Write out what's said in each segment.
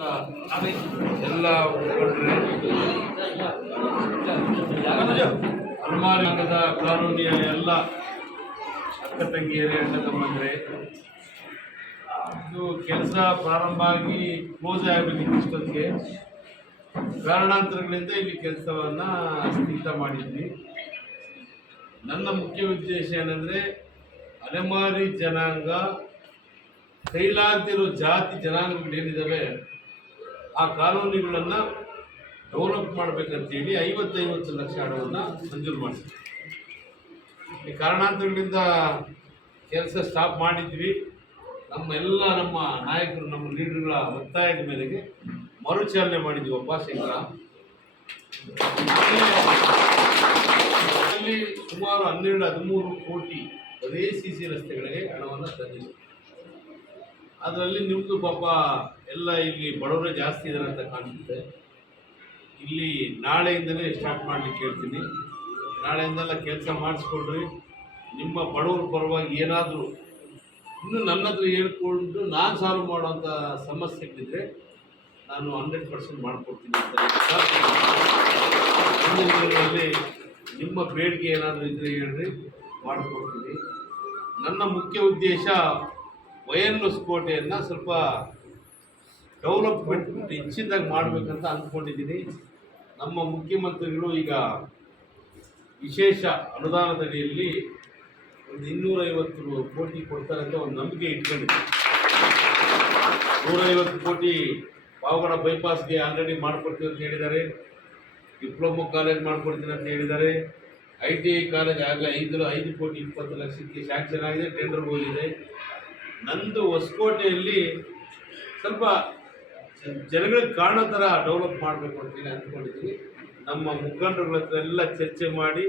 ಎಲ್ಲ ಮುಖಂಡರೇ, ಹಲವಾರು ರಂಗದ ಕಾನೂನಿನ ಎಲ್ಲ ಅಕ್ಕ ತಂಗಿಯರೇ, ಅಣ್ಣ ತಮ್ಮಂದರೆ, ಇದು ಕೆಲಸ ಪ್ರಾರಂಭ ಆಗಿ ಕ್ಲೋಸ್ ಆಗಬೇಕಿತ್ತು. ಇಷ್ಟೊತ್ತಿಗೆ ಕಾರಣಾಂತರಗಳಿಂದ ಇಲ್ಲಿ ಕೆಲಸವನ್ನು ಸ್ಥಗಿತ ಮಾಡಿದ್ವಿ. ನನ್ನ ಮುಖ್ಯ ಉದ್ದೇಶ ಏನಂದರೆ, ಅಲೆಮಾರಿ ಜನಾಂಗ ಕೈಲಾಗ್ತಿರೋ ಜಾತಿ ಜನಾಂಗಗಳೇನಿದ್ದಾವೆ ಆ ಕಾನೂನುಗಳನ್ನು ಡೆವಲಪ್ ಮಾಡಬೇಕಂತೇಳಿ 50 ಲಕ್ಷ ಹಣವನ್ನು ಮಂಜೂರು ಮಾಡಿದ್ವಿ. ಈ ಕಾರಣಾಂತರಗಳಿಂದ ಕೆಲಸ ಸ್ಟಾಪ್ ಮಾಡಿದ್ವಿ. ನಮ್ಮ ನಾಯಕರು, ನಮ್ಮ ಲೀಡರ್ಗಳ ಒತ್ತಾಯದ ಮೇರೆಗೆ ಮರುಚಾಲನೆ ಮಾಡಿದ್ವಪ್ಪ ಶಂಕರ. ಅಲ್ಲಿ ಸುಮಾರು 12-13 ಕೋಟಿ ಅದೇ CC ರಸ್ತೆಗಳಿಗೆ ಹಣವನ್ನು ತಂದಿದ್ವಿ. ಅದರಲ್ಲಿ ನಿಮ್ಮದು ಪಾಪ ಎಲ್ಲ ಇಲ್ಲಿ ಬಡವರೇ ಜಾಸ್ತಿ ಇದ್ದಾರೆ ಅಂತ ಕಾಣಿಸುತ್ತೆ. ಇಲ್ಲಿ ನಾಳೆಯಿಂದಲೇ ಸ್ಟಾರ್ಟ್ ಮಾಡಲಿಕ್ಕೆ ಹೇಳ್ತೀನಿ. ನಾಳೆಯಿಂದೆಲ್ಲ ಕೆಲಸ ಮಾಡಿಸ್ಕೊಡ್ರಿ. ನಿಮ್ಮ ಬಡವರ ಪರವಾಗಿ ಏನಾದರೂ ಇನ್ನೂ ನನ್ನ ಹತ್ರ ಹೇಳ್ಕೊಂಡು ನಾನು ಸಾಲ್ವ್ ಮಾಡೋವಂಥ ಸಮಸ್ಯೆಗಳಿದ್ದರೆ ನಾನು 100% ಮಾಡಿಕೊಡ್ತೀನಿ ಅಂತ. ಮುಂದಿನ ನಿಮ್ಮ ಬೇಡಿಕೆ ಏನಾದರೂ ಇದ್ದರೆ ಹೇಳ್ರಿ, ಮಾಡಿಕೊಡ್ತೀನಿ. ನನ್ನ ಮುಖ್ಯ ಉದ್ದೇಶ ವೈಎನ್ಎಸ್ ಕೋಟೆಯನ್ನು ಸ್ವಲ್ಪ ಡೆವಲಪ್ಮೆಂಟ್ ಹೆಚ್ಚಿನದಾಗಿ ಮಾಡಬೇಕಂತ ಅಂದ್ಕೊಂಡಿದ್ದೀನಿ. ನಮ್ಮ ಮುಖ್ಯಮಂತ್ರಿಗಳು ಈಗ ವಿಶೇಷ ಅನುದಾನದಡಿಯಲ್ಲಿ ಒಂದು 250 ಕೋಟಿ ಕೊಡ್ತಾರೆ ಅಂತ ಒಂದು ನಂಬಿಕೆ ಇಟ್ಕೊಂಡಿದ್ದೀನಿ. 150 ಕೋಟಿ ಪಾವಗಡ ಬೈಪಾಸ್ಗೆ ಆಲ್ರೆಡಿ ಮಾಡಿಕೊಡ್ತೀವಿ ಅಂತ ಹೇಳಿದ್ದಾರೆ. ಡಿಪ್ಲೊಮೊ ಕಾಲೇಜ್ ಮಾಡಿಕೊಡ್ತೀನಿ ಅಂತ ಹೇಳಿದ್ದಾರೆ. ITI ಕಾಲೇಜ್ ಆಗಲೇ 5 ಕೋಟಿ 20 ಲಕ್ಷಕ್ಕೆ ಸ್ಯಾಂಕ್ಷನ್ ಆಗಿದೆ, ಟೆಂಡರ್ಗೆ ಹೋಗಿದೆ. ನಂದು ಹೊಸಕೋಟೆಯಲ್ಲಿ ಸ್ವಲ್ಪ ಜನಗಳಿಗೆ ಕಾಣೋ ಥರ ಡೆವಲಪ್ ಮಾಡಬೇಕು ಅಂತೇಳಿ ಅಂದ್ಕೊಂಡಿದ್ದೀನಿ. ನಮ್ಮ ಮುಖಂಡರುಗಳ ಹತ್ರ ಎಲ್ಲ ಚರ್ಚೆ ಮಾಡಿ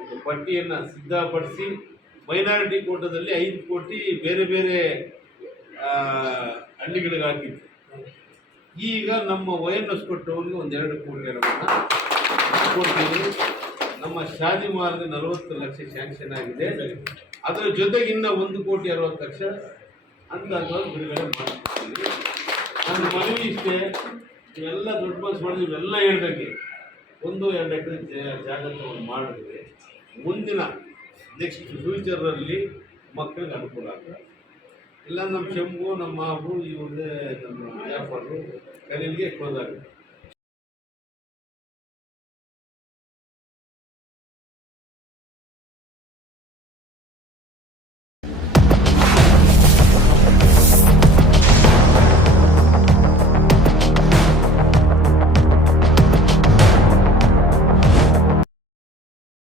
ಒಂದು ಪಟ್ಟಿಯನ್ನು ಸಿದ್ಧಪಡಿಸಿ ಮೈನಾರಿಟಿ ಕೋಟಾದಲ್ಲಿ 5 ಕೋಟಿ ಬೇರೆ ಬೇರೆ ಹಳ್ಳಿಗಳಿಗೆ ಹಾಕಿದ್ವಿ. ಈಗ ನಮ್ಮ ವೈಎನ್ಎಸ್ ಕೋಟೆಯವ್ರಿಗೆ ಒಂದು 2 ಕೋಟಿ ಹಣವನ್ನು ಕೊಡ್ತೀವಿ. ನಮ್ಮ ಶಾದಿ ಮಾರ್ಗ 40 ಲಕ್ಷ ಸ್ಯಾಂಕ್ಷನ್ ಆಗಿದೆ. ಅದರ ಜೊತೆಗೆ ಇನ್ನು 1 ಕೋಟಿ 60 ಲಕ್ಷ ಅಂತ ಬಿಡುಗಡೆ ಮಾಡ್ತೀವಿ. ನನ್ನ ಮನವಿ ಇಷ್ಟೇ, ಇವೆಲ್ಲ ದೊಡ್ಡ ಮನಸ್ಸು ಮಾಡಿದ್ವಿ. ಇವೆಲ್ಲ ಹೇಳ್ದಂಗೆ 1-2 ಎಕರೆ ಜಾಗ ತಗೊಂಡು ಮಾಡಿದ್ರೆ ಮುಂದಿನ ನೆಕ್ಸ್ಟ್ ಫ್ಯೂಚರಲ್ಲಿ ಮಕ್ಕಳಿಗೆ ಅನುಕೂಲ ಆಗ್ತದೆ. ಇಲ್ಲ ನಮ್ಮ ಶಂಭು, ನಮ್ಮ ಮಾವು, ಇವ್ರದ್ದೇ ನಮ್ಮ ವ್ಯಾಪಾರರು ಕಲೀಲಿಗೆ ಕ್ಲೋಸ್ ಆಗುತ್ತೆ.